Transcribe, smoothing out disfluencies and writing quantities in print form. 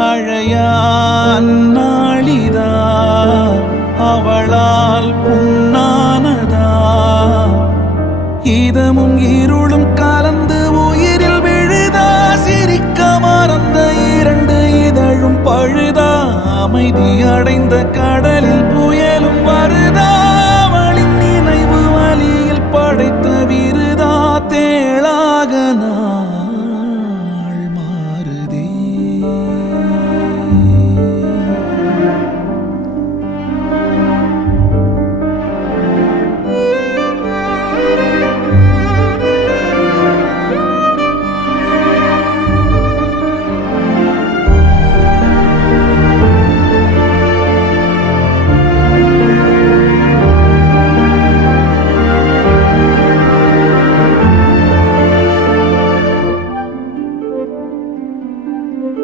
அழையான் நாளிதா அவளால் புண்ணானதா இதமும் இருளும் கலந்து உயிரில் விழுதா சிரிக்க மறந்த இரண்டு இதழும் பழுதா அமைதி அடைந்த கடலில்